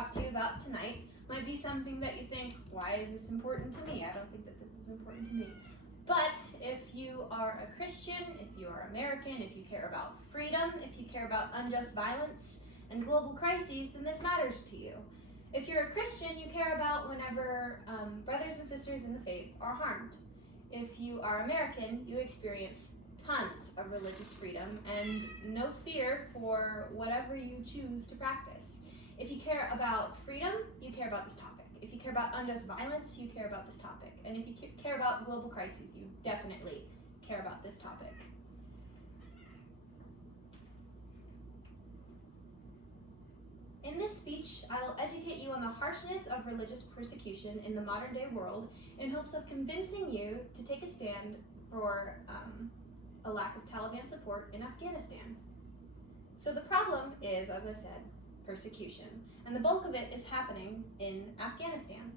talk to you about tonight might be something that you think, why is this important to me? I don't think that this is important to me. But if you are a Christian, if you are American, if you care about freedom, if you care about unjust violence and global crises, then this matters to you. If you're a Christian, you care about whenever brothers and sisters in the faith are harmed. If you are American, you experience tons of religious freedom and no fear for whatever you choose to practice. If you care about freedom, you care about this topic. If you care about unjust violence, you care about this topic. And if you care about global crises, you definitely care about this topic. In this speech, I will educate you on the harshness of religious persecution in the modern day world in hopes of convincing you to take a stand for a lack of Taliban support in Afghanistan. So the problem is, as I said, persecution. And the bulk of it is happening in Afghanistan.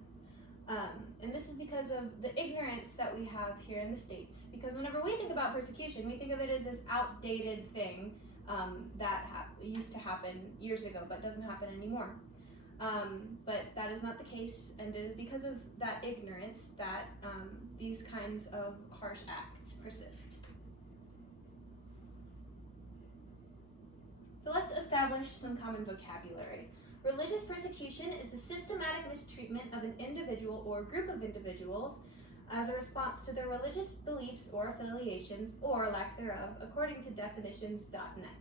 And this is because of the ignorance that we have here in the States. Because whenever we think about persecution, we think of it as this outdated thing that used to happen years ago, but doesn't happen anymore. But that is not the case, and it is because of that ignorance that these kinds of harsh acts persist. So let's establish some common vocabulary. Religious persecution is the systematic mistreatment of an individual or group of individuals as a response to their religious beliefs or affiliations, or lack thereof, according to definitions.net.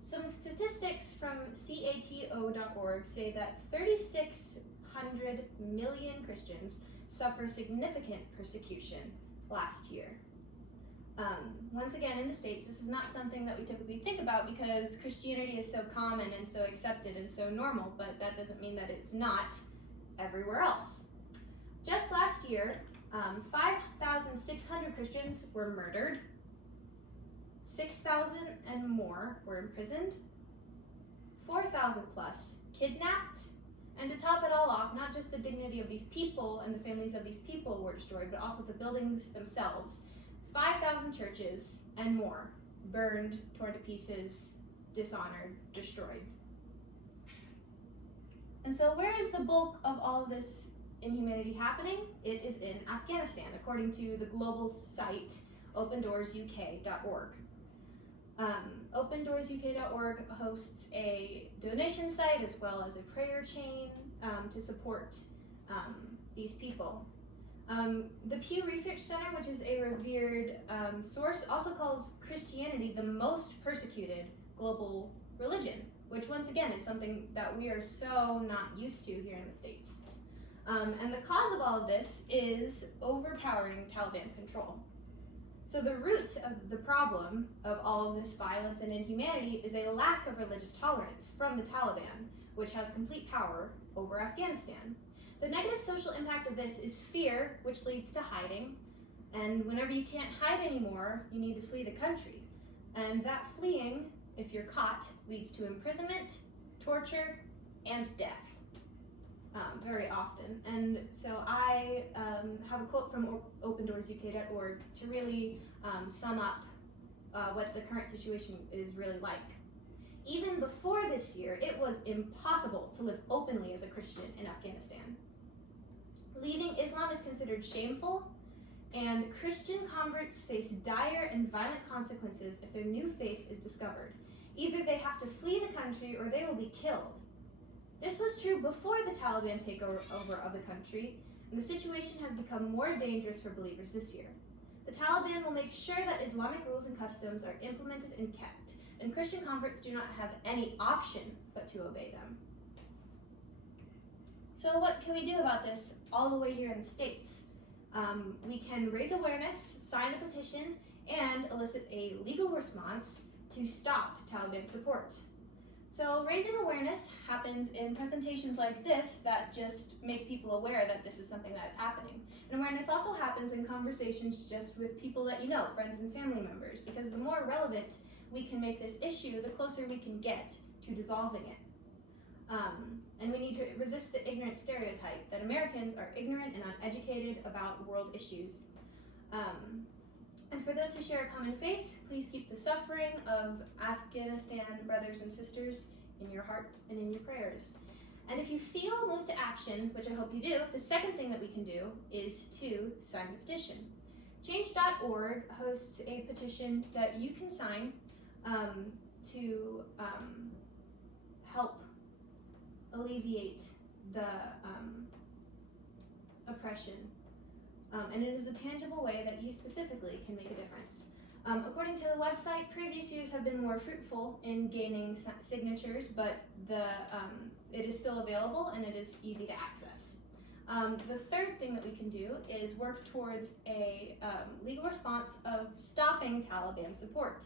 Some statistics from CATO.org say that 3,600 million Christians suffer significant persecution last year. Once again, in the States, this is not something that we typically think about because Christianity is so common and so accepted and so normal, but that doesn't mean that it's not everywhere else. Just last year, 5,600 Christians were murdered, 6,000 and more were imprisoned, 4,000 plus kidnapped, and to top it all off, not just the dignity of these people and the families of these people were destroyed, but also the buildings themselves. 5,000 churches and more burned, torn to pieces, dishonored, destroyed. And so where is the bulk of all of this inhumanity happening? It is in Afghanistan, according to the global site OpenDoorsUK.org. OpenDoorsUK.org hosts a donation site as well as a prayer chain to support these people. The Pew Research Center, which is a revered source, also calls Christianity the most persecuted global religion, which once again is something that we are so not used to here in the States. And the cause of all of this is overpowering Taliban control. So the root of the problem of all of this violence and inhumanity is a lack of religious tolerance from the Taliban, which has complete power over Afghanistan. The negative social impact of this is fear, which leads to hiding. And whenever you can't hide anymore, you need to flee the country. And that fleeing, if you're caught, leads to imprisonment, torture, and death very often. And so I have a quote from OpenDoorsUK.org to really sum up what the current situation is really like. Even before this year, it was impossible to live openly as a Christian in Afghanistan. Leaving Islam is considered shameful, and Christian converts face dire and violent consequences if their new faith is discovered. Either they have to flee the country or they will be killed. This was true before the Taliban takeover of the country, and the situation has become more dangerous for believers this year. The Taliban will make sure that Islamic rules and customs are implemented and kept, and Christian converts do not have any option but to obey them. So what can we do about this all the way here in the States? We can raise awareness, sign a petition, and elicit a legal response to stop Taliban support. So raising awareness happens in presentations like this that just make people aware that this is something that is happening. And awareness also happens in conversations just with people that you know, friends and family members, because the more relevant we can make this issue, the closer we can get to dissolving it. And we need to resist the ignorant stereotype that Americans are ignorant and uneducated about world issues. And for those who share a common faith, please keep the suffering of Afghanistan brothers and sisters in your heart and in your prayers. And if you feel moved to action, which I hope you do, the second thing that we can do is to sign the petition. Change.org hosts a petition that you can sign to help alleviate the oppression. And it is a tangible way that you specifically can make a difference. According to the website, previous years have been more fruitful in gaining signatures, but it is still available and it is easy to access. The third thing that we can do is work towards a legal response of stopping Taliban support.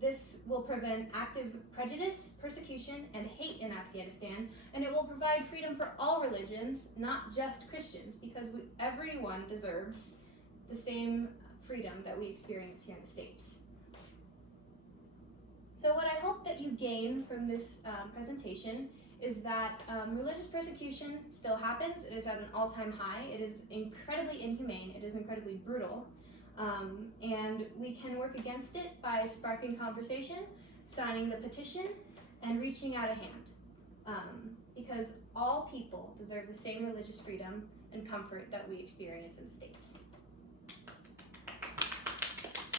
This will prevent active prejudice, persecution, and hate in Afghanistan, and it will provide freedom for all religions, not just Christians, because everyone deserves the same freedom that we experience here in the States. So what I hope that you gain from this presentation is that religious persecution still happens. It is at an all-time high. It is incredibly inhumane. It is incredibly brutal. And we can work against it by sparking conversation, signing the petition, and reaching out a hand. Because all people deserve the same religious freedom and comfort that we experience in the States.